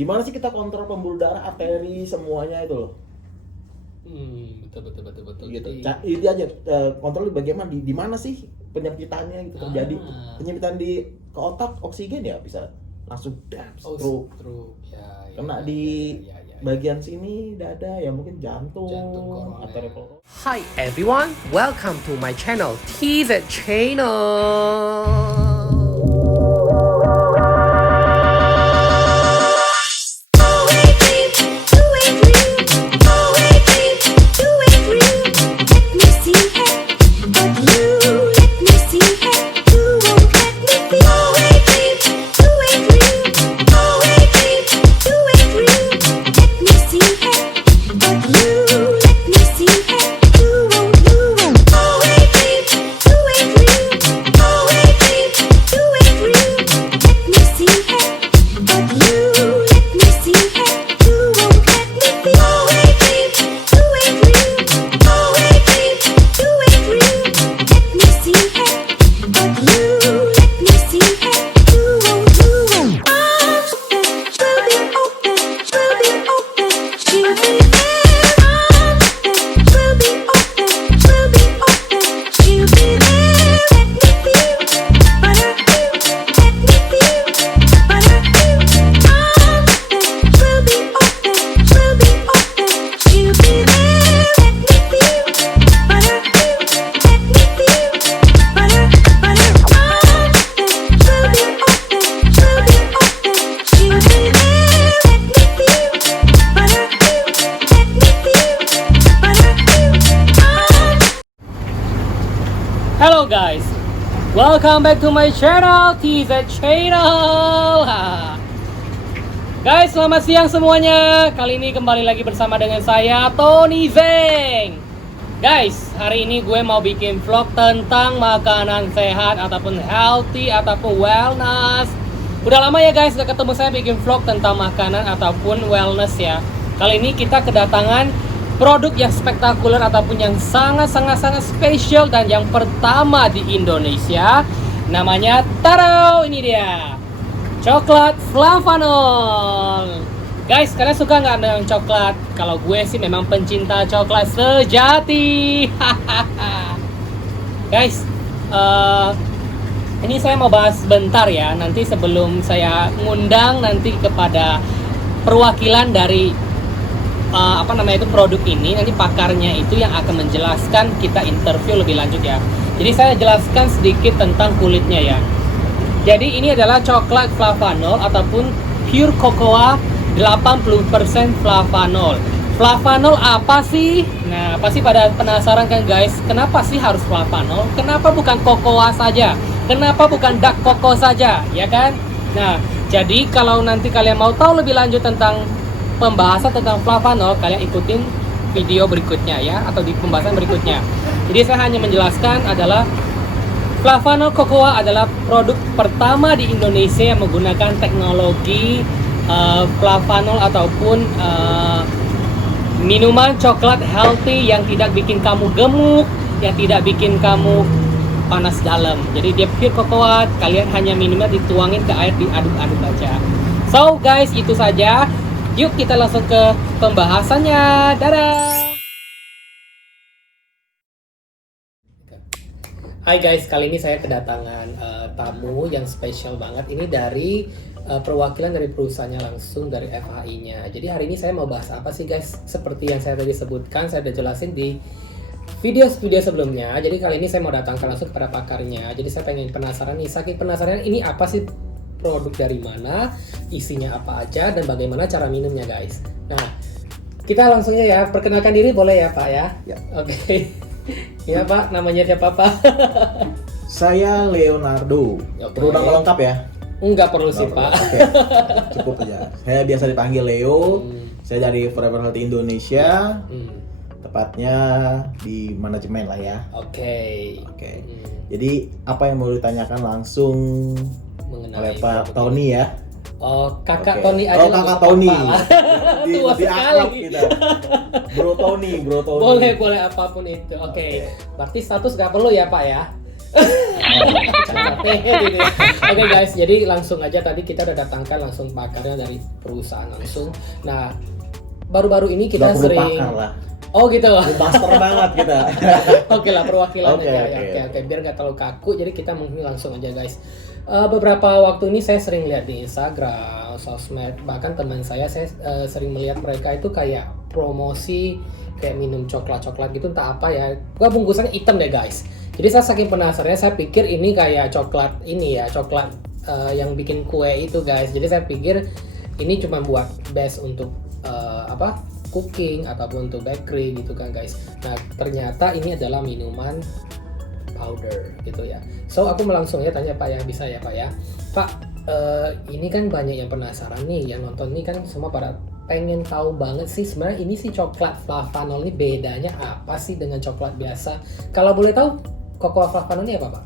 Gimana sih kita kontrol pembuluh darah, arteri semuanya itu loh. Betul. Gitu. Itu aja kontrol bagaimana di mana sih penyempitannya gitu terjadi. Penyempitan di ke otak oksigen ya bisa langsung stroke. Ya, Kena di bagian sini dada ya mungkin jantung arteri. Hi everyone, welcome to my channel, TZ Channel. Hello guys, welcome back to my channel, TZ Channel. Guys, selamat siang semuanya. Kali ini kembali lagi bersama dengan saya, Tony Zeng. Guys, hari ini gue mau bikin vlog tentang makanan sehat ataupun healthy ataupun wellness. Udah lama ya guys, udah ketemu saya bikin vlog tentang makanan ataupun wellness ya. Kali ini kita kedatangan produk yang spektakuler ataupun yang sangat spesial dan yang pertama di Indonesia. Namanya taro, ini dia, coklat flavanol. Guys, kalian suka nggak dengan coklat? Kalau gue sih memang pencinta coklat sejati. Guys, ini saya mau bahas bentar ya. Nanti sebelum saya ngundang nanti kepada perwakilan dari produk ini, nanti pakarnya itu yang akan menjelaskan, kita interview lebih lanjut ya. Jadi saya jelaskan sedikit tentang kulitnya ya. Jadi ini adalah coklat flavanol ataupun pure cocoa 80% flavanol. Flavanol apa sih? Nah, pasti pada penasaran kan guys, kenapa sih harus flavanol? Kenapa bukan cocoa saja? Kenapa bukan dark cocoa saja? Ya kan? Nah, jadi kalau nanti kalian mau tahu lebih lanjut tentang pembahasan tentang flavanol, kalian ikutin video berikutnya ya, atau di pembahasan berikutnya. Jadi saya hanya menjelaskan adalah flavanol cocoa adalah produk pertama di Indonesia yang menggunakan teknologi flavanol ataupun minuman coklat healthy yang tidak bikin kamu gemuk, yang tidak bikin kamu panas dalam. Jadi dia pure cocoa, kalian hanya minumnya dituangin ke air, diaduk-aduk aja. So guys, itu saja. Yuk kita langsung ke pembahasannya. Dadah. Hai guys, kali ini saya kedatangan tamu yang spesial banget. Ini dari perwakilan dari perusahaannya langsung dari FHI-nya. Jadi hari ini saya mau bahas apa sih guys? Seperti yang saya tadi sebutkan, saya udah jelasin di video sebelumnya. Jadi kali ini saya mau datangkan langsung kepada pakarnya. Jadi saya pengen penasaran nih, saking penasaran ini apa sih produk dari mana, isinya apa aja, dan bagaimana cara minumnya guys. Nah, kita langsungnya ya, perkenalkan diri boleh ya Pak ya? Ya. Oke. Ya Pak, namanya siapa Pak? Saya Leonardo. Perlu nama lengkap ya? Enggak perlu sih Pak. Okay. Cukup aja. Saya biasa dipanggil Leo. Saya dari Forever Healthy Indonesia. Tepatnya di manajemen lah ya. Oke. Jadi apa yang mau ditanyakan langsung oleh Pak Tony ya? Oh, Kakak Tony aja. Oh, Kakak Tony. Tua Lebih akrab sekali. kita. Bro Tony. Boleh apapun itu. Oke. Berarti status nggak perlu ya Pak ya? Gitu ya. Oke guys, jadi langsung aja tadi kita udah datangkan langsung pakarnya dari perusahaan langsung. Nah, baru-baru ini kita Nggak perlu sering pakar lah. Oh gitu. Master banget kita. Oke lah, perwakilan Oke, aja. oke. Oke, biar nggak terlalu kaku. Jadi kita mungkin langsung aja guys. Beberapa waktu ini saya sering lihat di Instagram, sosmed, bahkan teman saya sering melihat mereka itu kayak promosi kayak minum coklat gitu, entah apa ya. Gua bungkusannya hitam deh guys. Jadi saya saking penasarannya, saya pikir ini kayak coklat ini ya, coklat yang bikin kue itu guys. Jadi saya pikir ini cuma buat base untuk cooking ataupun untuk bakery gitu kan guys. Nah ternyata ini adalah minuman powder gitu ya. So aku langsung ya tanya Pak ya, bisa ya Pak ya. Pak, ini kan banyak yang penasaran nih, yang nonton ini kan semua pada pengen tahu banget sih sebenarnya ini si coklat flavanol ini bedanya apa sih dengan coklat biasa. Kalau boleh tahu cocoa flavanol ini apa Pak?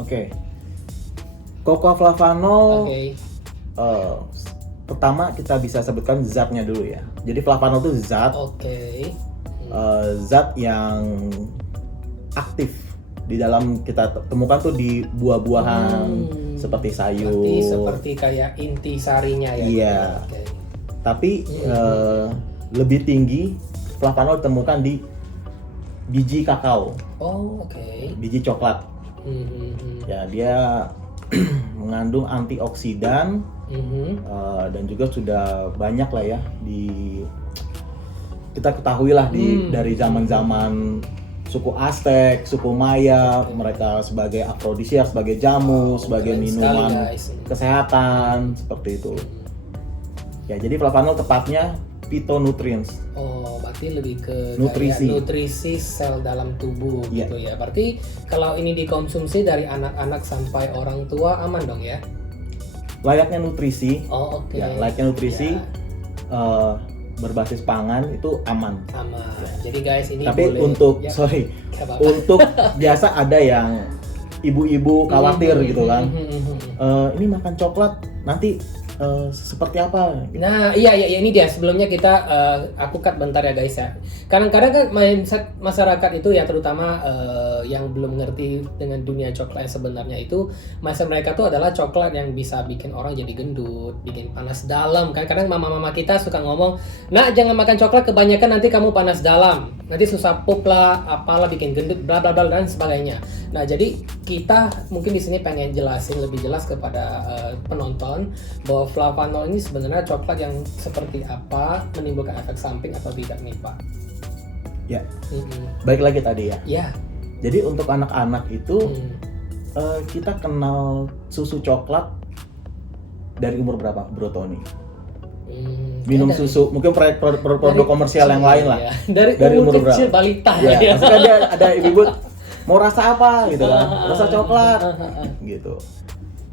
Oke. Cocoa flavanol. Oke. Pertama kita bisa sebutkan zatnya dulu ya. Jadi flavanol itu zat, Oke. zat yang aktif di dalam kita temukan tuh di buah-buahan seperti sayur. Berarti seperti kayak inti sarinya ya. Iya. Oke. Tapi lebih tinggi flavanol ditemukan di biji kakao, Oh oke. biji coklat. Ya dia mengandung antioksidan. Dan juga sudah banyak lah ya kita ketahui lah dari zaman-zaman suku Aztec, suku Maya, mereka sebagai afrodisiak, sebagai jamu, sebagai minuman kesehatan seperti itu. Ya jadi flavanol tepatnya phytonutrients. Oh, berarti lebih ke Nutrisi. nutrisi sel dalam tubuh gitu ya. Berarti kalau ini dikonsumsi dari anak-anak sampai orang tua aman dong ya? Layaknya nutrisi. Oh oke. Ya, layaknya nutrisi. Berbasis pangan itu aman. Aman. Jadi guys ini Tapi boleh, untuk ya, untuk biasa ada yang ibu-ibu khawatir gitu kan. Ini makan coklat nanti seperti apa? Gitu. Nah iya ini dia. Sebelumnya kita aku cut bentar ya guys ya. Kadang-kadang kan mindset masyarakat itu ya, terutama yang belum ngerti dengan dunia coklat yang sebenarnya itu, mindset mereka tuh adalah coklat yang bisa bikin orang jadi gendut, bikin panas dalam kan. Kadang mama-mama kita suka ngomong, "Nak, jangan makan coklat kebanyakan nanti kamu panas dalam. Nanti susah pup lah, apalah bikin gendut bla bla bla dan sebagainya." Nah, jadi kita mungkin di sini pengen jelasin lebih jelas kepada penonton bahwa flavanol ini sebenarnya coklat yang seperti apa, menimbulkan efek samping atau tidak nih Pak? Ya. Baik lagi tadi ya. Ya. Jadi untuk anak-anak itu kita kenal susu coklat dari umur berapa, Bro Tony? Minum susu, mungkin produk komersial yang lain lah. Ya. Dari umur kecil berapa? balita Ya, maksudnya dia ada ibu mau rasa apa gitu kan, rasa coklat gitu.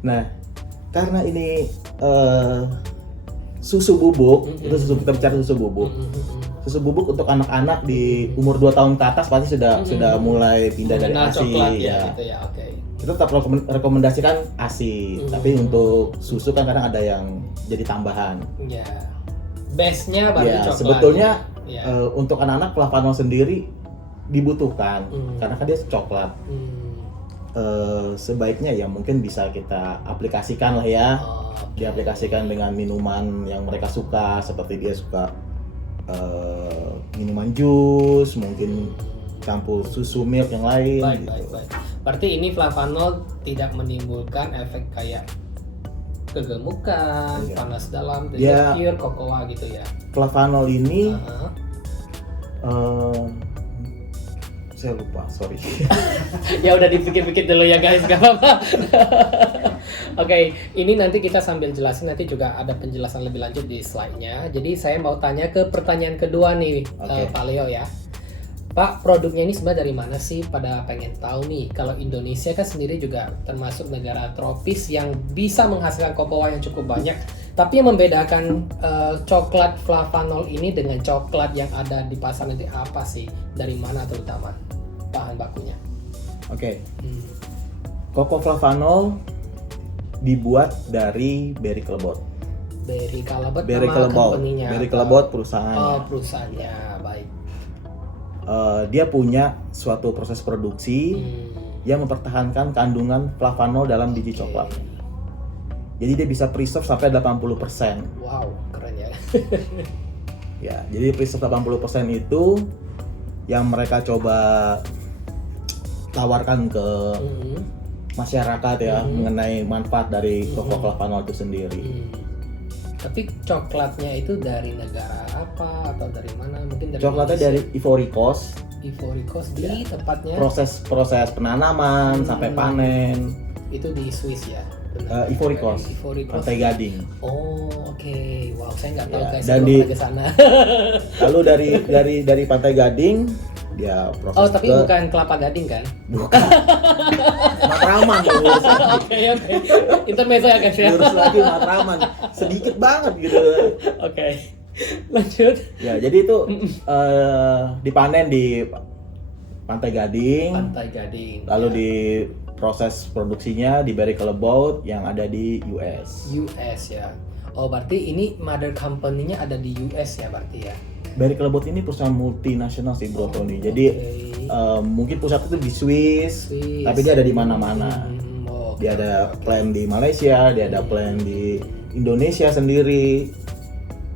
Nah, karena ini susu bubuk, itu kita bicara susu bubuk. Susu bubuk untuk anak-anak di umur 2 tahun ke atas pasti sudah mulai pindah dari ASI ya. Gitu ya, oke. Kita tetap rekomendasikan ASI, tapi untuk susu kan kadang ada yang jadi tambahan. Ya. Base-nya baru Ya, coklat. sebetulnya ya. Untuk anak-anak flavanol sendiri dibutuhkan karena kan dia coklat. Sebaiknya ya mungkin bisa kita aplikasikan lah ya. Diaplikasikan dengan minuman yang mereka suka, seperti dia suka minuman jus, mungkin campur susu milk yang lain. Baik. Berarti ini flavanol tidak menimbulkan efek kayak kegemukan, panas dalam, pure cocoa gitu ya. Flavanol ini saya lupa, sorry. Ya udah dipikir-pikir dulu ya guys, gak apa-apa. Oke, ini nanti kita sambil jelasin, nanti juga ada penjelasan lebih lanjut di slide-nya. Jadi saya mau tanya ke pertanyaan kedua nih, Pak Leo ya. Pak, produknya ini sebenarnya dari mana sih? Pada pengen tahu nih. Kalau Indonesia kan sendiri juga termasuk negara tropis yang bisa menghasilkan cocoa yang cukup banyak. Tapi yang membedakan coklat flavanol ini dengan coklat yang ada di pasar nanti apa sih? Dari mana terutama bahan bakunya? Oke. Cocoa flavanol dibuat dari berry kelebot. Berry kelebot Berry nama kelebot. company-nya. Berry kelebot perusahaan. Oh, perusahaannya, baik. Dia punya suatu proses produksi yang mempertahankan kandungan flavanol dalam biji coklat. Jadi dia bisa preserve sampai 80%. Wow, keren ya. Ya, jadi preserve 80% itu yang mereka coba tawarkan ke masyarakat ya, mengenai manfaat dari cocoa flavanol itu sendiri. Tapi coklatnya itu dari negara apa atau dari mana? Mungkin dari Coklatnya dari Ivory Coast. Ivory Coast di tempatnya Proses penanaman sampai panen itu di Swiss ya. Ivory Coast, Pantai Gading. Oh, oke. Wow, saya nggak tahu Ya, guys. dan Saya di- belum pernah ke sana. Lalu dari Pantai Gading dia proses Oh, tapi ke bukan Kelapa Gading kan? bukan Matraman ya, lurus lagi. Oke. Intermezzo ya guys ya. Lurus lagi Matraman. Sedikit banget gitu. Oke. Lanjut. Ya, jadi itu dipanen di Pantai Gading. Pantai Gading. Lalu Ya. di proses produksinya di Barry Callebaut yang ada di US. US ya. Oh, berarti ini mother company-nya ada di US ya berarti ya. Barry Callebaut ini perusahaan multinasional sih Bro Tony. Jadi mungkin pusat itu di Swiss, tapi dia ada di mana-mana. Dia ada plan di Malaysia, dia ada plan di Indonesia sendiri.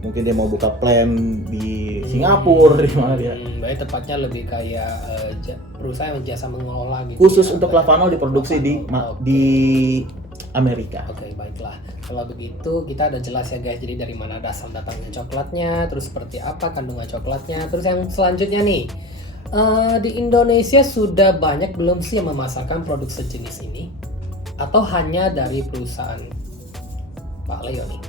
Mungkin dia mau buka plan di Singapura, di mana dia. Berarti tepatnya lebih kayak perusahaan yang jasa mengelola gitu. Khusus ya. untuk flavanol diproduksi di Amerika. Oke, baiklah. Kalau begitu kita udah jelas ya guys. Jadi dari mana dasar datangnya coklatnya, terus seperti apa kandungan coklatnya. Terus yang selanjutnya nih, di Indonesia sudah banyak belum sih yang memasarkan produk sejenis ini? Atau hanya dari perusahaan Pak Leo nih?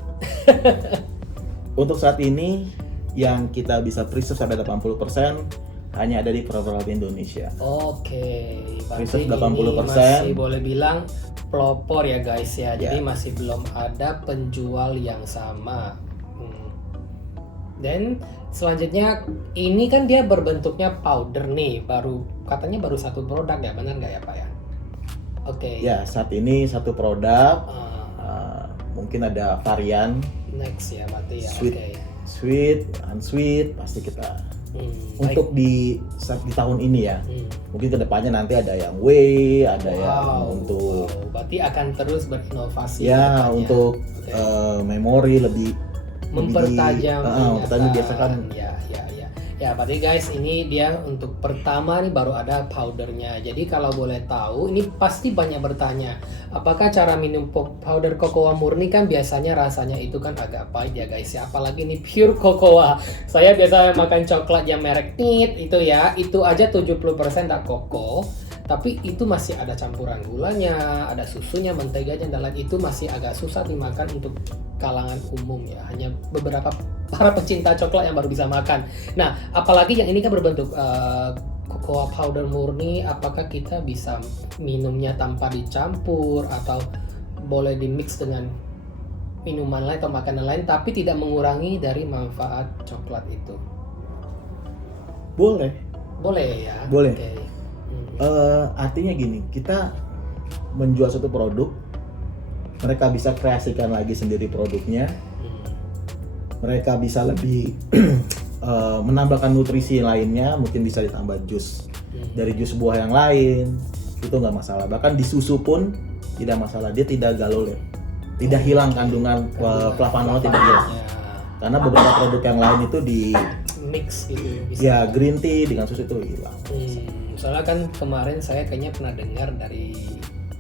Untuk saat ini yang kita bisa preserve sampai 80% hanya ada di Produk Indonesia. Oke, berarti Preserve ini 80%. masih boleh bilang pelopor ya guys ya. Jadi Ya. masih belum ada penjual yang sama. Dan selanjutnya ini kan dia berbentuknya powder nih, katanya baru satu produk ya, benar nggak ya Pak ya? Oke. Ya, saat ini satu produk, mungkin ada varian Next ya, berarti ya. Sweet. Oke. sweet, unsweet, pasti kita Baik. untuk di tahun ini ya. Mungkin kedepannya nanti ada yang whey, ada yang untuk berarti akan terus berinovasi ya kedepannya. untuk Oke. memori lebih mempertajam pertanyaan biasa kan ya berarti guys ini dia untuk pertama nih baru ada powdernya. Jadi kalau boleh tahu ini pasti banyak bertanya apakah cara minum powder cocoa murni kan biasanya rasanya itu kan agak pahit ya guys ya, apalagi ini pure cocoa. Saya biasa makan coklat yang merek Nit itu ya, itu aja 70% tak koko, tapi itu masih ada campuran gulanya, ada susunya, menteganya, dan lain itu masih agak susah dimakan untuk kalangan umum ya, hanya beberapa para pecinta coklat yang baru bisa makan. Nah, apalagi yang ini kan berbentuk cocoa powder murni, apakah kita bisa minumnya tanpa dicampur atau boleh dimix dengan minuman lain atau makanan lain tapi tidak mengurangi dari manfaat coklat itu? boleh. Boleh ya? Boleh. Oke. Artinya gini, kita menjual suatu produk, mereka bisa kreasikan lagi sendiri produknya, mereka bisa lebih menambahkan nutrisi lainnya, mungkin bisa ditambah jus dari jus buah yang lain, itu nggak masalah. Bahkan di susu pun tidak masalah, dia tidak galolet, tidak hilang kandungan flavanol, tidak hilang. Karena beberapa produk yang lain itu di Mix gitu bisa. ya green tea dengan susu itu hilang. Soalnya kan kemarin saya kayaknya pernah dengar dari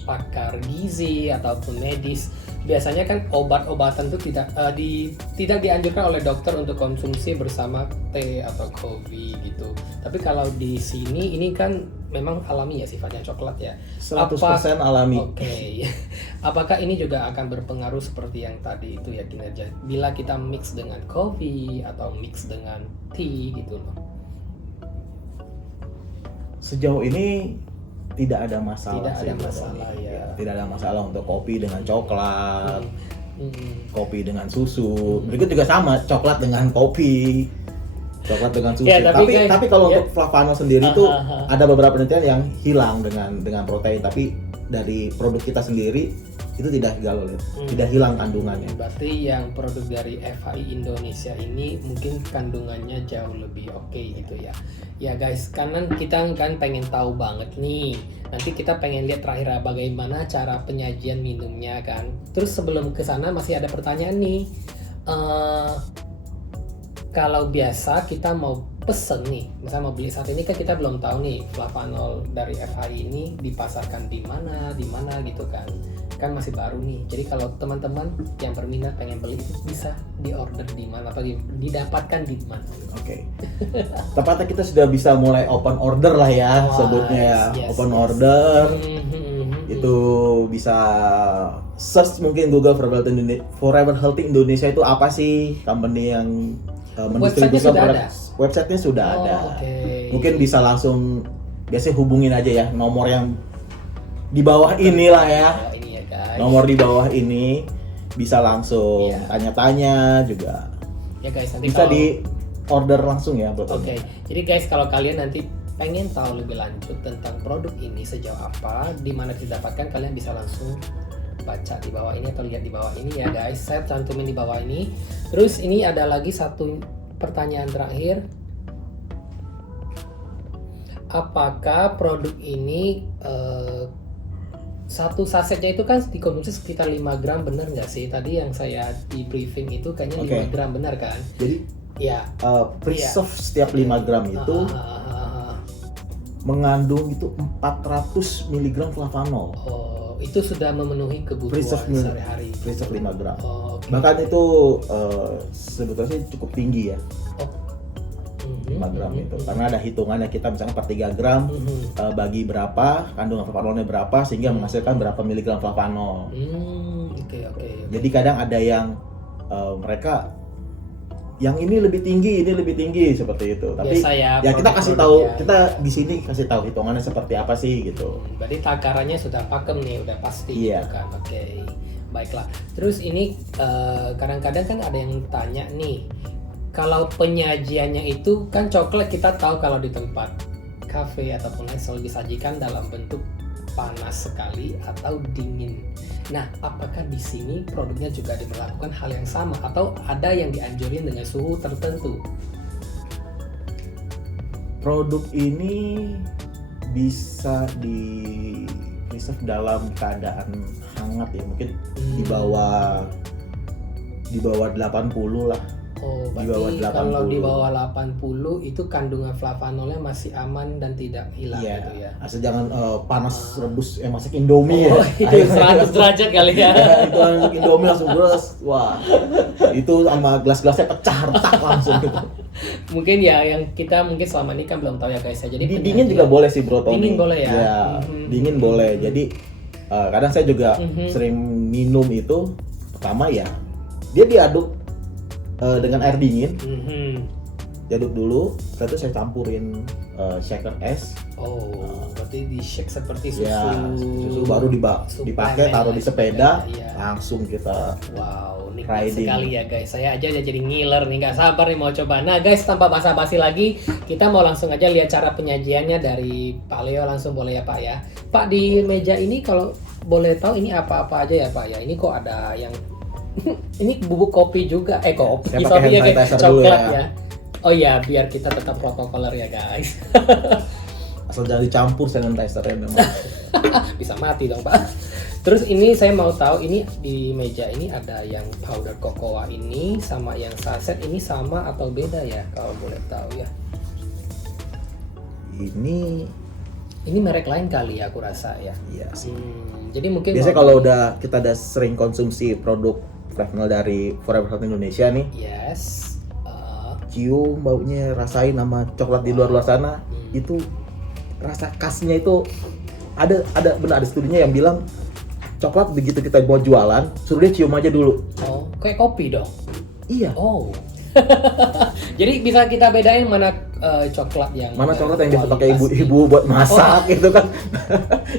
pakar gizi ataupun medis, biasanya kan obat-obatan itu tidak dianjurkan oleh dokter untuk konsumsi bersama teh atau kopi gitu. Tapi kalau di sini ini kan memang alami ya sifatnya coklat ya. 100% alami. Oke. Apakah ini juga akan berpengaruh seperti yang tadi itu ya kinerja bila kita mix dengan kopi atau mix dengan tea gitu loh? Sejauh ini tidak ada masalah. Tidak ada sih, masalah, Tony. ya. Tidak ada masalah untuk kopi dengan coklat, kopi dengan susu. Berikut juga sama, coklat dengan kopi, coklat dengan susu. Ya, tapi kalau ya. untuk flavanol sendiri itu ada beberapa penelitian yang hilang dengan protein. Tapi dari produk kita sendiri itu tidak tidak hilang kandungannya. Berarti yang produk dari FHI Indonesia ini mungkin kandungannya jauh lebih oke gitu ya. Ya guys, karena kita kan pengen tahu banget nih. Nanti kita pengen lihat terakhir bagaimana cara penyajian minumnya kan. Terus sebelum ke sana masih ada pertanyaan nih. Kalau biasa kita mau pesen nih, misalnya mau beli saat ini kan kita belum tahu nih flavanol dari FHI ini dipasarkan di mana gitu kan masih baru nih. Jadi kalau teman-teman yang berminat pengen beli itu bisa diorder di mana atau didapatkan di mana? Oke. Tepatnya kita sudah bisa mulai open order lah ya, sebutnya ya. Open order. Itu bisa search mungkin Google Forever Healthy Indonesia itu apa sih, company yang mendistribusikan produk. Websitenya sudah ada. Okay. Mungkin bisa langsung biasanya hubungin aja ya nomor yang di bawah inilah ya. Nomor di bawah ini bisa langsung tanya-tanya juga. Ya guys, nanti bisa di order langsung ya botolnya. Oke. Jadi guys, kalau kalian nanti pengen tahu lebih lanjut tentang produk ini sejauh apa, di mana didapatkan, kalian bisa langsung baca di bawah ini atau lihat di bawah ini ya guys. Saya cantumin di bawah ini. Terus ini ada lagi satu pertanyaan terakhir. Apakah produk ini satu sasetnya itu kan dikonsumsi sekitar 5 gram, benar nggak sih? Tadi yang saya di briefing itu kayaknya 5 gram, benar kan? Jadi ya, preserve setiap 5 gram itu mengandung itu 400 mg flavanol. Oh, itu sudah memenuhi kebutuhan sehari-hari. Preserve 5 gram. Okay. Bahkan itu sebetulnya cukup tinggi ya. 5 gram itu karena ada hitungannya, kita misalnya per 3 gram bagi berapa kandungan flavanolnya berapa sehingga menghasilkan berapa miligram flavanol. Okay. Jadi kadang ada yang mereka yang ini lebih tinggi seperti itu. Tapi ya kita kasih tahu, kita di sini kasih tahu hitungannya seperti apa sih gitu. Berarti takarannya sudah pakem nih, udah pasti gitu kan. Oke. Baiklah. Terus ini kadang-kadang kan ada yang tanya nih, kalau penyajiannya itu kan coklat kita tahu kalau di tempat kafe ataupun lain selalu disajikan dalam bentuk panas sekali atau dingin. Nah, apakah di sini produknya juga diberlakukan hal yang sama atau ada yang dianjurin dengan suhu tertentu? Produk ini bisa di preserve dalam keadaan hangat ya, mungkin di bawah 80 lah. Oh, berarti kalau di bawah 80 itu kandungan flavanolnya masih aman dan tidak hilang gitu ya. Asal jangan panas rebus masak Indomie ya. Itu 100 derajat kali ya. Itu Indomie langsung beres. Wah. Itu sama gelas-gelasnya pecah retak langsung gitu. Mungkin ya yang kita mungkin selama ini kan belum tahu ya guys ya. Jadi dingin juga boleh sih Bro Tony. Dingin boleh ya. Ya, dingin boleh. Jadi kadang saya juga sering minum itu pertama ya dia diaduk dengan air dingin, diaduk dulu, setelah itu saya campurin shaker es. Oh, berarti di shake seperti susu. Ya, susu baru dipakai, taruh di sepeda, langsung kita. Wow, nikmat sekali ya guys. Saya aja jadi ngiler nih, nggak sabar nih mau coba. Nah guys, tanpa basa-basi lagi, kita mau langsung aja lihat cara penyajiannya dari Pak Leo, langsung boleh ya Pak ya. Pak, di meja ini kalau boleh tahu ini apa-apa aja ya Pak ya? Ini kok ada yang ini bubuk kopi juga, kopi, sorry ya kayak coklat ya. Oh ya, biar kita tetap protokoler ya guys. Asal jangan dicampur sanitizer-nya memang. Bisa mati dong Pak. Terus ini saya mau tahu, ini di meja ini ada yang powder cocoa ini sama yang saset ini sama atau beda ya kalau boleh tahu ya? Ini merek lain kali ya aku rasa ya. Iya sih. Jadi mungkin biasanya kalau kita udah sering konsumsi produk flavanol dari Forever Healthy Indonesia nih. Yes. Cium baunya, rasain sama coklat di luar sana, itu rasa khasnya itu ada studinya yang bilang coklat begitu kita mau jualan, suruh dia cium aja dulu. Oh, kayak kopi dong. Iya. Oh. Jadi bisa kita bedain mana coklat yang biasa pakai ibu-ibu buat masak gitu kan.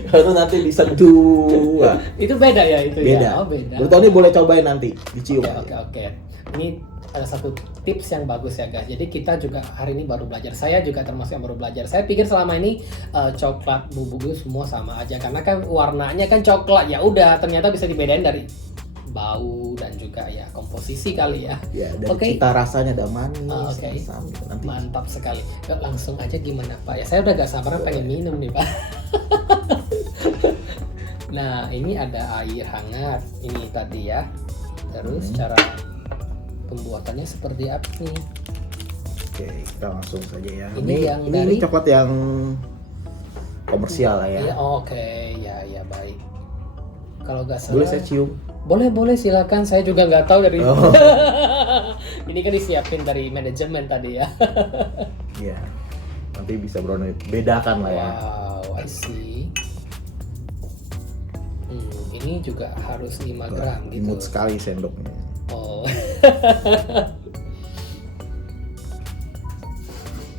Baru nanti diseduh. Itu beda ya itu beda. Ya. Oh, beda. Bro Tony boleh cobain nanti dicium. Oke. Ini ada satu tips yang bagus ya guys. Jadi kita juga hari ini baru belajar. Saya juga termasuk yang baru belajar. Saya pikir selama ini coklat bubuk itu semua sama aja karena kan warnanya kan coklat. Ya udah, ternyata bisa dibedain dari bau dan juga ya komposisi kali ya. Ya, dan cita rasanya ada manis, asam gitu nanti. Mantap sekali. Langsung aja gimana Pak? Ya saya udah gak sabaran pengen minum nih Pak. Nah, ini ada air hangat. Ini tadi ya. Terus cara pembuatannya seperti apa nih? Oke, kita langsung saja ya. Ini coklat yang komersial lah ya. Iya, oke. Ya baik. Kalau nggak salah. Boleh saya cium? Boleh silakan. Saya juga nggak tahu dari. Ini kan disiapin dari manajemen tadi ya. Iya. Nanti bisa bedakan lah ya. Wow, I see. Ini juga harus 5 gram gitu. Imut sekali sendoknya. Oh.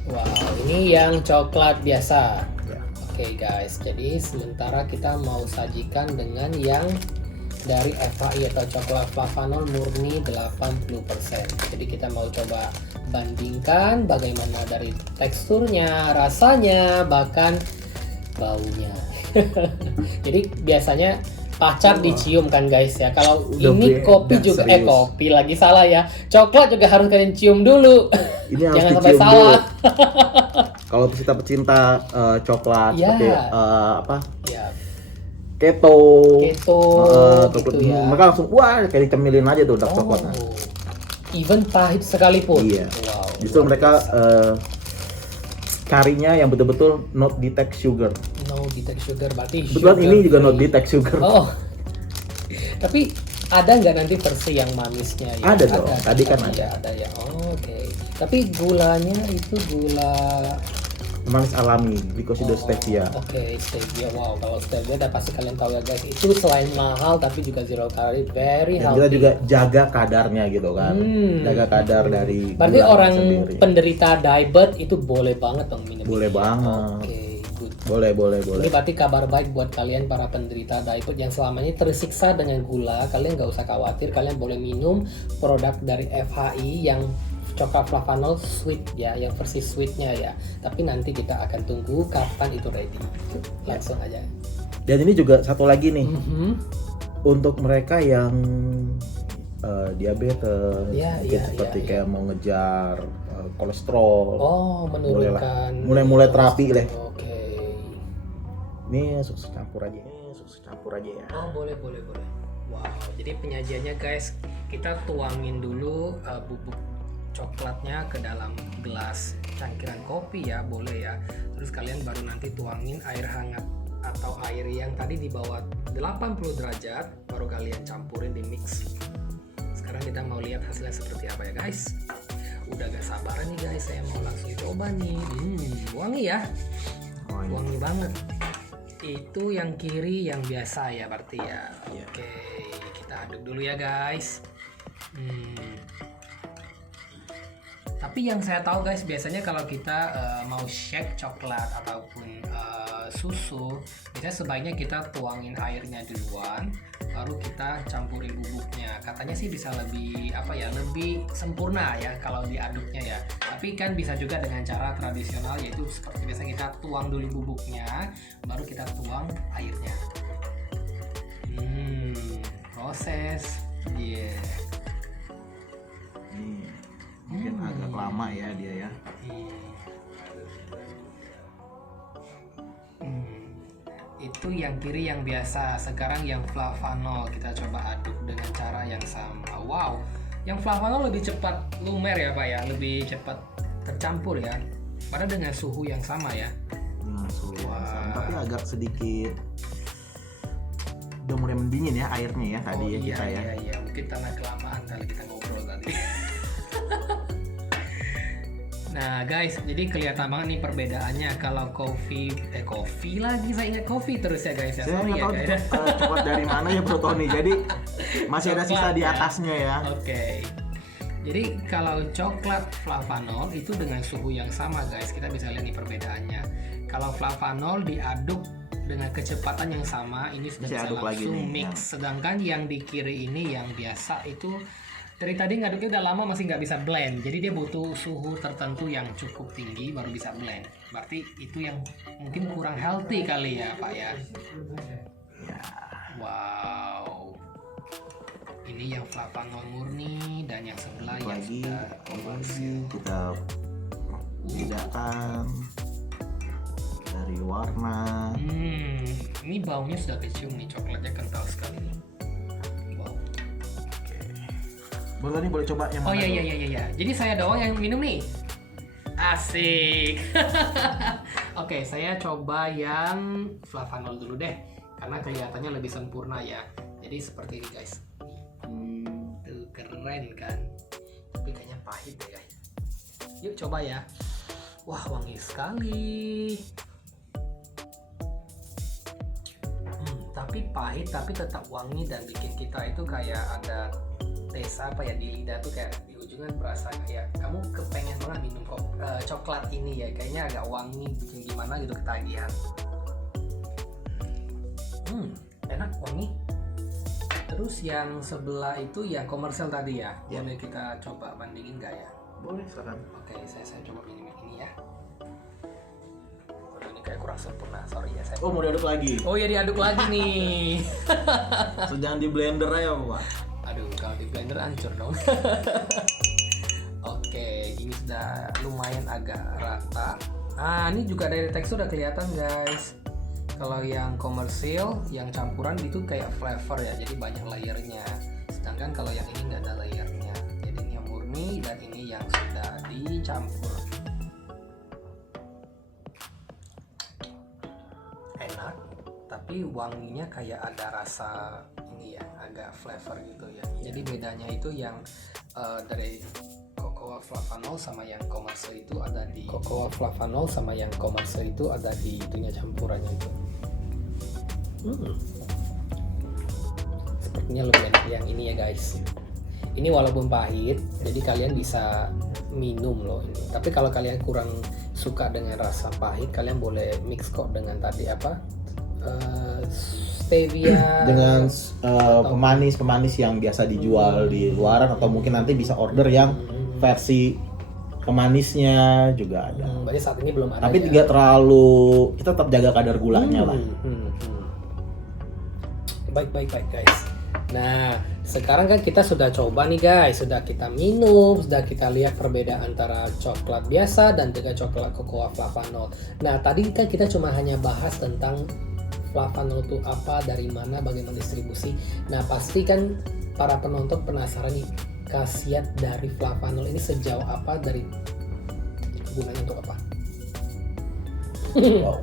Wow, ini yang coklat biasa. Ya. Oke guys, jadi sementara kita mau sajikan dengan yang dari FHI atau coklat flavanol murni 80%. Jadi kita mau coba bandingkan bagaimana dari teksturnya, rasanya, bahkan baunya. Jadi biasanya pacar dicium kan guys ya. Kalau ini kopi juga serius. kopi lagi salah ya. Coklat juga harus kalian cium dulu. Ini harus Jangan sampai dicium salah. Kalau pecinta coklat Ya. seperti Ya, keto gitu ya. mereka langsung wah kayak dicemilin aja tuh dark coklatnya. Even pahit sekalipun. Iya. Wow. Justru mereka carinya yang betul-betul not detect sugar. No detect sugar berarti. Kebetulan ini juga not detect sugar. Oh. Tapi ada nggak nanti versi yang manisnya ya? Ada dong. Tadi kan ada. Ada ya. Oh, oke. Tapi gulanya itu gula Manis alami, glucosida stevia. Oke, stevia. Wow, kalau stevia udah pasti kalian tahu ya guys. Itu selain mahal tapi juga zero calorie, very Dan healthy. kita juga jaga kadarnya gitu kan. Jaga kadar dari berarti gulanya orang sendiri. penderita diabetes itu boleh banget dong minum Boleh ini. banget. Oke, good. Boleh. Ini berarti kabar baik buat kalian para penderita diabetes yang selama ini tersiksa dengan gula. Kalian nggak usah khawatir, kalian boleh minum produk dari FHI yang coklat flavanol sweet ya, yang versi sweetnya ya. Tapi nanti kita akan tunggu kapan itu ready. Langsung aja. Dan ini juga satu lagi nih untuk mereka yang diabetes, seperti kayak mau ngejar kolesterol. Oh, menurunkan. Mulai terapi lah. Oke. Ini susu campur aja. Ya. Oh, boleh. Wow, jadi penyajiannya guys, kita tuangin dulu bubuk coklatnya ke dalam gelas cangkiran kopi ya, boleh ya. Terus kalian baru nanti tuangin air hangat atau air yang tadi di bawah 80 derajat, baru kalian campurin di mix. Sekarang kita mau lihat hasilnya seperti apa ya guys. Udah gak sabaran nih guys, saya mau langsung coba nih. Wangi ya. Wangi banget. Itu yang kiri yang biasa ya berarti ya. Oke, kita aduk dulu ya guys. Tapi yang saya tahu guys, biasanya kalau kita mau shake coklat ataupun susu, biasanya sebaiknya kita tuangin airnya duluan, baru kita campurin bubuknya. Katanya sih bisa lebih lebih sempurna ya kalau diaduknya ya. Tapi kan bisa juga dengan cara tradisional, yaitu seperti biasa kita tuang dulu bubuknya, baru kita tuang airnya. Proses, Mungkin agak lama ya dia ya. Itu yang kiri yang biasa. Sekarang yang flavanol kita coba aduk dengan cara yang sama. Wow, yang flavanol lebih cepat lumer ya Pak ya, lebih cepat tercampur ya. Padahal dengan suhu yang sama ya. Dengan suhu yang sama, tapi agak sedikit udah mulai mendingin ya airnya ya tadi ya kita ya. Iya, mungkin karena kelamaan kali kita ngobrol tadi. Nah guys, jadi kelihatan banget nih perbedaannya. Kalau kopi lagi, saya ingat kopi terus ya guys ya. Saya Sorry nggak tahu ya guys. coklat dari mana ya Bro Tony. Jadi masih ada sisa di atasnya ya. Oke. Jadi kalau coklat flavanol itu dengan suhu yang sama guys, kita bisa lihat nih perbedaannya. Kalau flavanol diaduk dengan kecepatan yang sama, ini sudah bisa langsung mix. Sedangkan yang di kiri ini yang biasa itu Dari tadi ngaduknya udah lama masih nggak bisa blend, jadi dia butuh suhu tertentu yang cukup tinggi baru bisa blend. Berarti itu yang mungkin kurang healthy kali ya Pak ya. Wow. Ini yang flavanol murni dan yang sebelah yang Lagi sudah komersil. kita bedakan dari warna. Ini baunya sudah kecium nih, coklatnya kental sekali nih. Wow. Boleh nih, boleh coba yang mana? Oh iya. Jadi saya doang yang minum nih. Asik. Oke, saya coba yang flavanol dulu deh, karena kelihatannya lebih sempurna ya. Jadi seperti ini guys. Tuh keren kan. Tapi kayaknya pahit deh guys. Yuk coba ya. Wah wangi sekali. Tapi pahit tapi tetap wangi dan bikin kita itu kayak ada taste apa ya di lidah tuh, kayak di ujungnya berasa kayak kamu kepengen banget minum coklat ini ya, kayaknya agak wangi bikin gimana gitu ketagihan. Enak wangi. Terus yang sebelah itu yang komersial tadi ya, boleh kita coba bandingin nggak ya? Boleh, silakan. Oke, saya coba minum ini ya. Ini kayak kurang sempurna, sorry ya saya. Oh, mau diaduk lagi? Oh ya diaduk lagi nih. So, jangan di blender aja Pak. Aduh, kalau di blender hancur dong. Oke, ini sudah lumayan agak rata. Ini juga dari tekstur udah kelihatan guys. Kalau yang komersil, yang campuran itu kayak flavor ya, jadi banyak layernya. Sedangkan kalau yang ini nggak ada layernya. Jadi ini yang murni dan ini yang sudah dicampur. Enak, tapi wanginya kayak ada rasa ini ya, agak flavor gitu ya. Jadi bedanya itu yang dari cocoa flavanol sama yang komersil itu ada di itunya campurannya itu. Sepertinya lebih enak yang ini ya guys. Ini walaupun pahit, jadi kalian bisa minum loh ini. Tapi kalau kalian kurang suka dengan rasa pahit, kalian boleh mix kok dengan tadi apa? Stevia dengan pemanis yang biasa dijual di luaran, atau mungkin nanti bisa order yang versi pemanisnya juga ada. Berarti saat ini belum ada. Tapi ya? tidak terlalu, kita tetap jaga kadar gulanya lah. Baik guys. Nah, sekarang kan kita sudah coba nih guys, sudah kita minum, sudah kita lihat perbedaan antara coklat biasa dan juga coklat cocoa flavanol. Nah, tadi kan kita cuma hanya bahas tentang flavanol itu apa, dari mana, bagaimana distribusi. Nah, pasti kan para penonton penasaran nih, khasiat dari flavanol ini sejauh apa, dari gunanya untuk apa? Wow.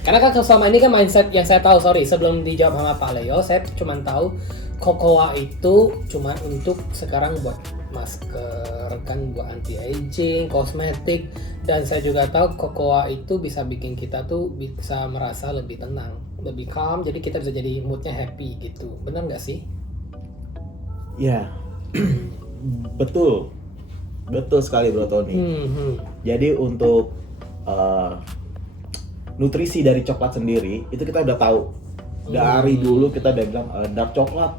Karena kan selama ini kan mindset yang saya tahu, sebelum dijawab sama Pak Leo, saya cuma tahu cocoa itu cuma untuk sekarang buat masker, kan buat anti aging, kosmetik, dan saya juga tahu cocoa itu bisa bikin kita tuh bisa merasa lebih tenang, lebih calm, jadi kita bisa jadi moodnya happy gitu. Benar nggak sih? Ya, betul sekali Bro Tony. Jadi untuk nutrisi dari coklat sendiri itu kita udah tahu dari dulu, kita udah bilang dark coklat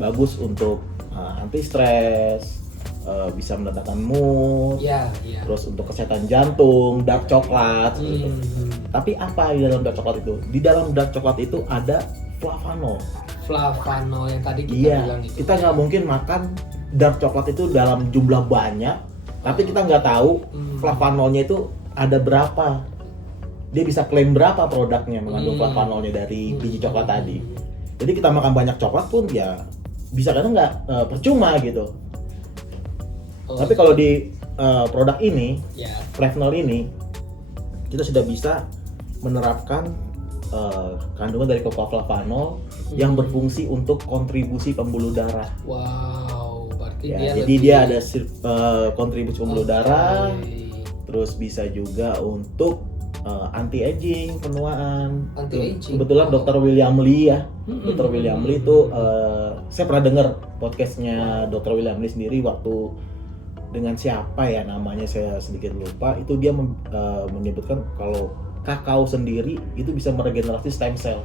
bagus untuk anti stres, bisa mendatangkan mood, terus untuk kesehatan jantung, dark coklat. Tapi apa di dalam dark coklat itu? Di dalam dark coklat itu ada flavanol yang tadi kita bilang itu. Kita nggak mungkin makan dark coklat itu dalam jumlah banyak, tapi kita nggak tahu flavanolnya itu ada berapa. Dia bisa klaim berapa produknya mengandung flavanolnya dari biji coklat tadi. Jadi kita makan banyak coklat pun ya bisa kadang nggak percuma gitu. Tapi kalau di produk ini, flavanol ini, kita sudah bisa menerapkan kandungan dari cocoa flavanol yang berfungsi untuk kontribusi pembuluh darah. Wow, berarti dia ada kontribusi pembuluh darah, terus bisa juga untuk anti aging, penuaan. Kebetulan Dr. William Li ya. Dr. William Li itu saya pernah dengar podcastnya Dr. William Li sendiri waktu dengan siapa ya namanya, saya sedikit lupa. Itu dia menyebutkan kalau kakao sendiri itu bisa meregenerasi stem cell.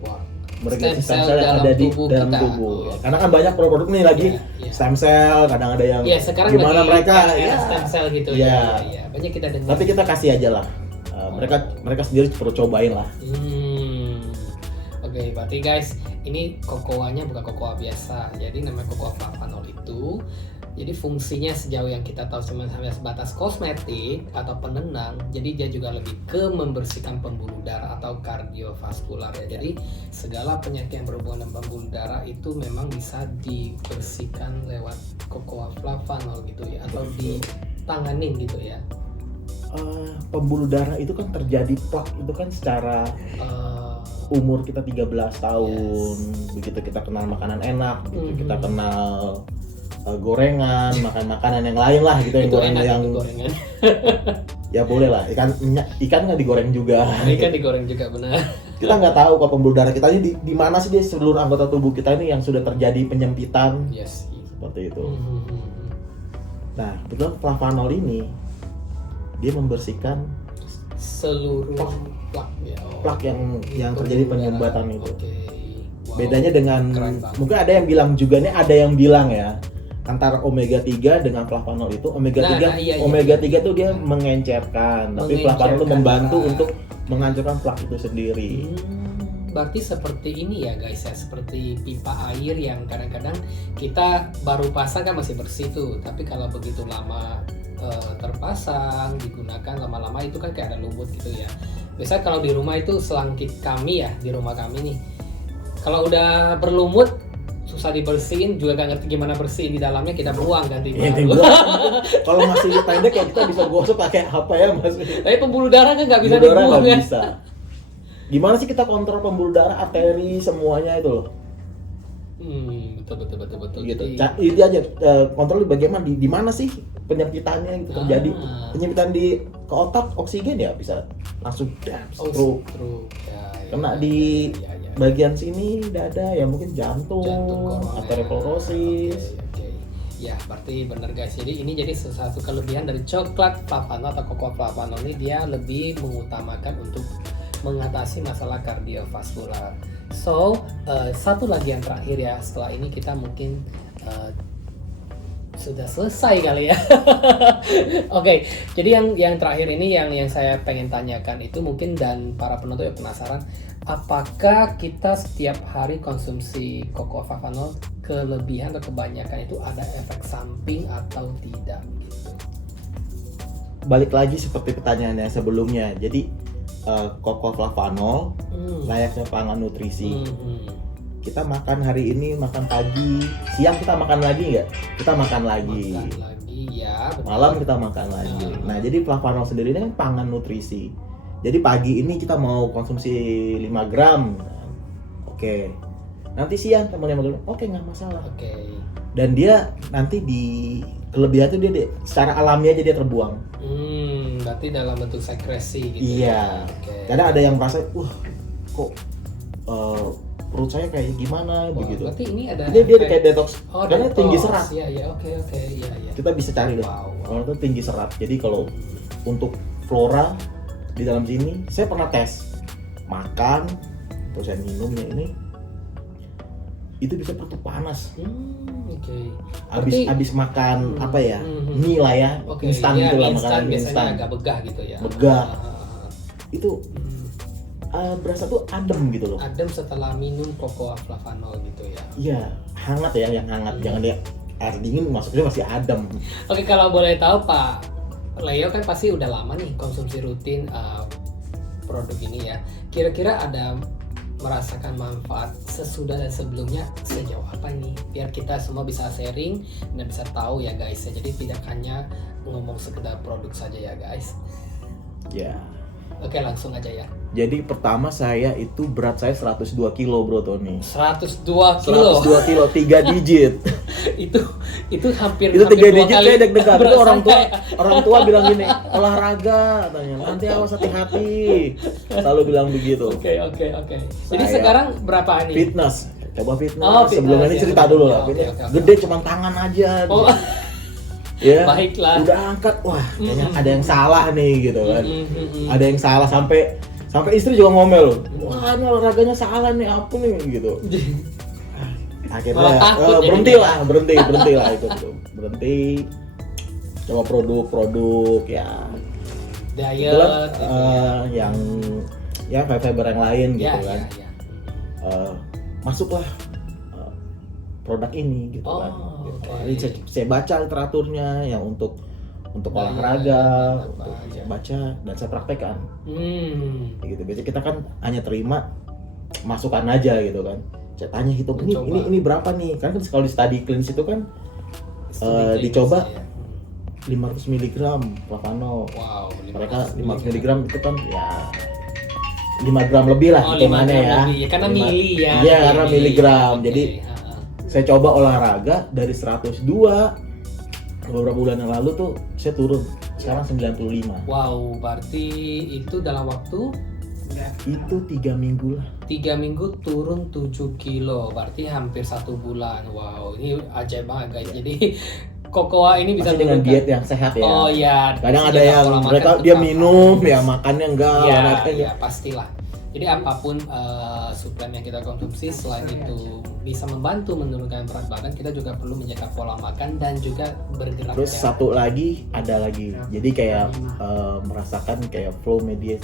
Wah. mereka Stem stem cell cell yang dalam ada di tubuh dalam kita. tubuh. Oh, Ya. oke. Karena kan banyak produk nih lagi Iya. stem cell, kadang ada yang Iya, sekarang gimana lagi mereka era stem cell gitu Iya. ya. Iya, banyak kita dengar. Tapi kita kasih aja lah. Mereka sendiri perlu cobain lah. Oke, berarti guys, ini kokoanya bukan kokoa biasa. Jadi namanya kokoa flavanol itu, jadi fungsinya sejauh yang kita tahu cuma sampai sebatas kosmetik atau penenang. Jadi dia juga lebih ke membersihkan pembuluh darah atau kardiovaskular ya. Jadi segala penyakit yang berhubungan dengan pembuluh darah itu memang bisa dibersihkan lewat kokoa flavanol gitu ya, atau ditanganin gitu ya. Pembuluh darah itu kan terjadi plak itu kan secara umur kita 13 tahun. Begitu kita kenal makanan enak, begitu kita kenal gorengan, makan makanan yang lain lah gitu, yang Itu goreng enak yang itu gorengan. ya boleh lah, ikan nggak digoreng juga. Ini kan digoreng juga benar. Kita nggak tahu kok pembuluh darah kita ini di mana sih, di seluruh anggota tubuh kita ini yang sudah terjadi penyempitan Yes. seperti itu. Nah, betul flavanol ini dia membersihkan Seluruh plak ya. plak yang terjadi penyumbatan itu. Oke. Wow. Bedanya dengan Keren banget. mungkin ada yang bilang juga nih, ada yang bilang ya, antara omega 3 dengan flavanol itu omega 3 iya. omega 3 tuh dia mengencerkan, tapi flavanol itu membantu darah. untuk menghancurkan plak itu sendiri. Berarti seperti ini ya guys ya, seperti pipa air yang kadang-kadang kita baru pasang kan masih bersih tuh, tapi kalau begitu lama terpasang, digunakan lama-lama itu kan kayak ada lumut gitu ya. Biasanya kalau di rumah itu selang kami ya, di rumah kami nih, kalau udah berlumut susah dibersihin, juga gak ngerti gimana bersihin di dalamnya, kita buang ganti baru. Kalau masih pendek ya kita bisa gosok pakai apa ya Mas? Tapi pembuluh darah kan nggak bisa Pembuluh darah dibuang nggak ya. bisa. Gimana sih kita kontrol pembuluh darah, arteri semuanya itu loh? Betul. Gitu. Jadi, Itu aja kontrol bagaimana di mana sih penyempitannya gitu terjadi. Penyempitan di ke otak, oksigen ya bisa langsung stroke. Ya. Kena di bagian sini dada ya mungkin jantung koroner. aterosklerosis. Oke. Ya, berarti benar guys. Jadi ini jadi sesuatu kelebihan dari coklat flavanol atau cocoa flavanol ini, dia lebih mengutamakan untuk mengatasi masalah kardiovaskular. So, satu lagi yang terakhir ya, setelah ini kita mungkin sudah selesai kali ya. Oke, jadi yang terakhir ini yang saya pengen tanyakan itu mungkin, dan para penonton yang penasaran, apakah kita setiap hari konsumsi cocoa flavanol kelebihan atau kebanyakan itu ada efek samping atau tidak gitu? Balik lagi seperti pertanyaannya sebelumnya. Jadi cocoa flavanol layaknya pangan nutrisi. Kita makan hari ini, makan pagi, siang kita makan lagi nggak? Kita makan lagi. Ya, betul. Malam kita makan lagi. Nah, jadi flavanol sendiri ini kan pangan nutrisi. Jadi pagi ini kita mau konsumsi 5 gram. Oke. Nanti siang kita mau 5 gram. Oke, nggak masalah. Oke. Dan dia nanti di kelebihan itu dia secara alami aja dia terbuang. Berarti dalam bentuk sekresi gitu. Iya. Oke. Kadang ada yang merasa, kok perut saya kayak gimana begitu. Berarti ini ada Dia kayak detox. Karena detox. tinggi serat. Iya, oke. Iya. Kita bisa cari deh. Kalau itu tinggi serat. Jadi kalau untuk flora di dalam sini, saya pernah tes makan, terus saya minumnya ini, itu bisa perut panas. Oke. Abis makan apa ya? Mie lah ya, Oke, instan ya, gitu lah, instan makanan biasanya instan. agak begah gitu ya. Begah. Itu berasa tuh adem gitu loh. Adem setelah minum cocoa flavanol gitu ya. Iya, hangat ya, yang hangat. Jangan dia air dingin masuknya masih adem. Oke, kalau boleh tahu Pak Leo kan pasti udah lama nih konsumsi rutin produk ini ya. Kira-kira ada merasakan manfaat sesudah dan sebelumnya sejauh apa nih? Biar kita semua bisa sharing dan bisa tahu ya guys. Jadi tidak hanya ngomong sekedar produk saja ya guys. Ya. Oke, langsung aja ya. Jadi pertama saya itu berat saya 102 kilo bro Tony. 102 kilo. 102 kilo, 3 digit. itu hampir Itu 3 hampir 2 digit kali saya deg-degan. Itu berat orang tua bilang gini, olahraga katanya. Nanti awas hati-hati. Selalu bilang begitu. Oke. Jadi sekarang berapa nih? Fitness. Coba fitness. Oh, fitness, Sebelum ini ya, cerita betul. dulu lah. Oke, Fitness oke. gede cuma tangan aja. Oh, Ya. baiklah. Udah angkat, wah kayaknya ada yang salah nih gitu kan. Mm. Ada yang salah sampai Sampai istri juga ngomel, wah ini olahraganya salah nih, apa nih gitu. Akhirnya berhenti lah itu tuh. Berhenti. Coba produk-produk ya. Diet yang ya fiber yang lain gitu kan. Masuklah produk ini gitu kan. Jadi saya baca literaturnya yang untuk olahraga, saya baca dan saya praktekkan. Gitu. Biasanya kita kan hanya terima masukan aja gitu kan. Saya tanya hitung ini berapa nih? Kan kalau di study cleanse itu kan dicoba 500 mg flavanol. Wow, Mereka 500 mg itu kan ya 5 gram lebih lah hitungannya ya. Karena mili ya. Iya, karena miligram. Jadi saya coba olahraga dari 102 beberapa bulan yang lalu tuh saya turun sekarang 95. Wow, berarti itu dalam waktu itu 3 minggu lah. 3 minggu turun 7 kilo, berarti hampir 1 bulan. Wow, ini ajaib banget guys. Jadi Kokoa ini bisa dengan diet yang sehat ya. Oh iya. Kadang ada yang mereka dia minum ya makannya enggak. Iya, pastilah. Jadi apapun suplemen yang kita konsumsi selain itu bisa membantu menurunkan berat badan, kita juga perlu menjaga pola makan dan juga bergerak. Terus satu lagi ada lagi. Jadi kayak merasakan kayak flow mediate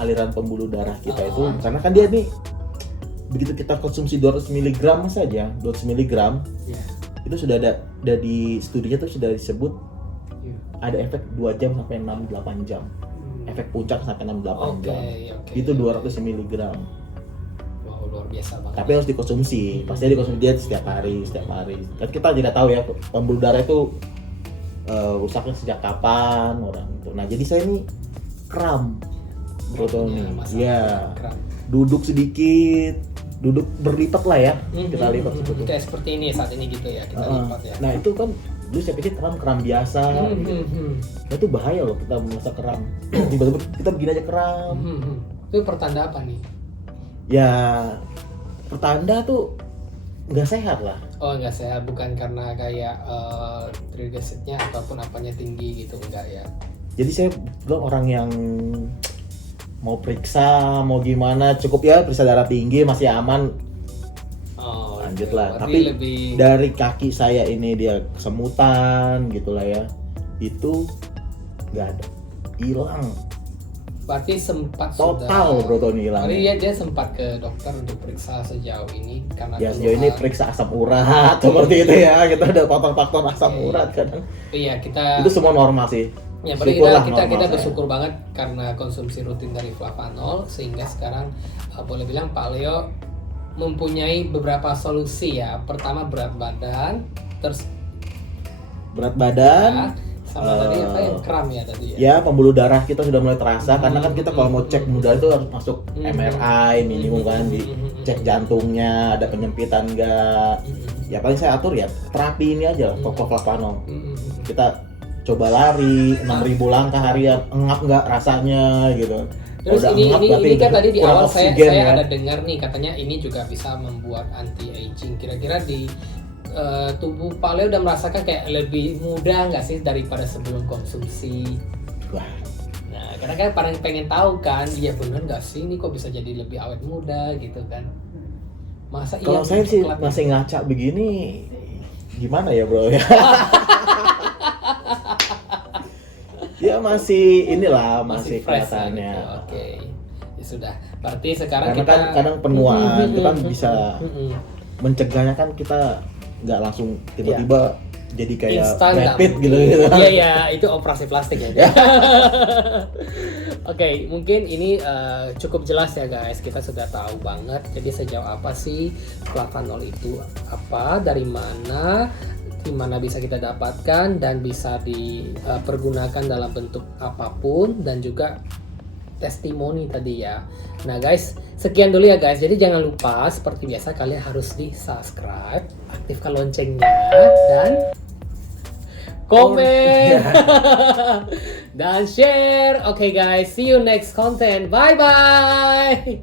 aliran pembuluh darah kita itu karena kan dia nih begitu kita konsumsi 200 mg saja, 200 mg. Itu sudah ada di studinya tuh sudah disebut ada efek 2 jam sampai 6-8 jam. Efek puncak sampai 6-8 jam. Itu 200 mg. Wow, luar biasa banget. Tapi harus dikonsumsi. Pasti dikonsumsi dia setiap hari. Dan kita tidak tahu ya pembuluh darah itu rusaknya sejak kapan orang itu. Nah, jadi saya ini kram. Betul nih. Iya. Duduk sedikit, duduk berlipat lah ya. Kita lipat seperti itu. Kayak seperti ini saat ini gitu ya, kita lipat ya. Nah, itu kan dulu saya pikir kram biasa. Nah, itu bahaya loh kita merasa kram. Tiba-tiba kita begini aja kram. Itu pertanda apa nih? Ya, pertanda tuh nggak sehat lah. Oh, nggak sehat, bukan karena kayak triglyceridnya ataupun apanya tinggi gitu, enggak ya? Jadi saya bilang orang yang mau periksa, mau gimana, cukup ya periksa darah tinggi masih aman. Oh, lanjut lah. Tapi lebih... dari kaki saya ini dia kesemutan gitulah ya, itu nggak ada, hilang. Berarti sempat total bro Tony hilang. Jadi dia sempat ke dokter untuk periksa sejauh ini karena ya sejauh ini periksa asam urat seperti itu ya, kita ada faktor-faktor asam urat kadang. Iya, kita itu semua normal sih. Ya, berarti kita bersyukur banget karena konsumsi rutin dari flavanol sehingga sekarang boleh bilang Pak Leo mempunyai beberapa solusi ya. Pertama berat badan, terus sama tadi apa ya, kram ya tadi ya. Ya, pembuluh darah kita sudah mulai terasa karena kan kita kalau mau cek pembuluh darah itu harus masuk MRI minimum kan, dicek jantungnya ada penyempitan enggak. Ya paling saya atur ya terapi ini aja, flavanol. Kita coba lari 6.000 langkah harian, engap nggak rasanya gitu. Terus ini kan tadi di awal saya ada dengar nih katanya ini juga bisa membuat anti aging. Kira-kira di tubuh Pak Leo udah merasakan kayak lebih muda nggak sih daripada sebelum konsumsi? Wah. Nah, karena kan pengen tahu kan, dia bener nggak sih ini kok bisa jadi lebih awet muda gitu kan? Masa kalau saya sih masih ngaca begini, gimana ya bro ya? Ya masih inilah masih kelihatannya. Gitu. Oke. Ya sudah. Berarti sekarang karena kita kan kadang penuaan itu kan bisa mencegahnya kan kita nggak langsung tiba-tiba jadi kayak rapid gitu. Iya ya, itu operasi plastik ya. Oke, mungkin ini cukup jelas ya guys. Kita sudah tahu banget. Jadi sejauh apa sih flavanol itu apa, dari mana, di mana bisa kita dapatkan dan bisa dipergunakan dalam bentuk apapun dan juga testimoni tadi ya. Nah guys, sekian dulu ya guys. Jadi jangan lupa seperti biasa kalian harus di subscribe, aktifkan loncengnya dan komen dan share. Oke guys, see you next content. Bye bye.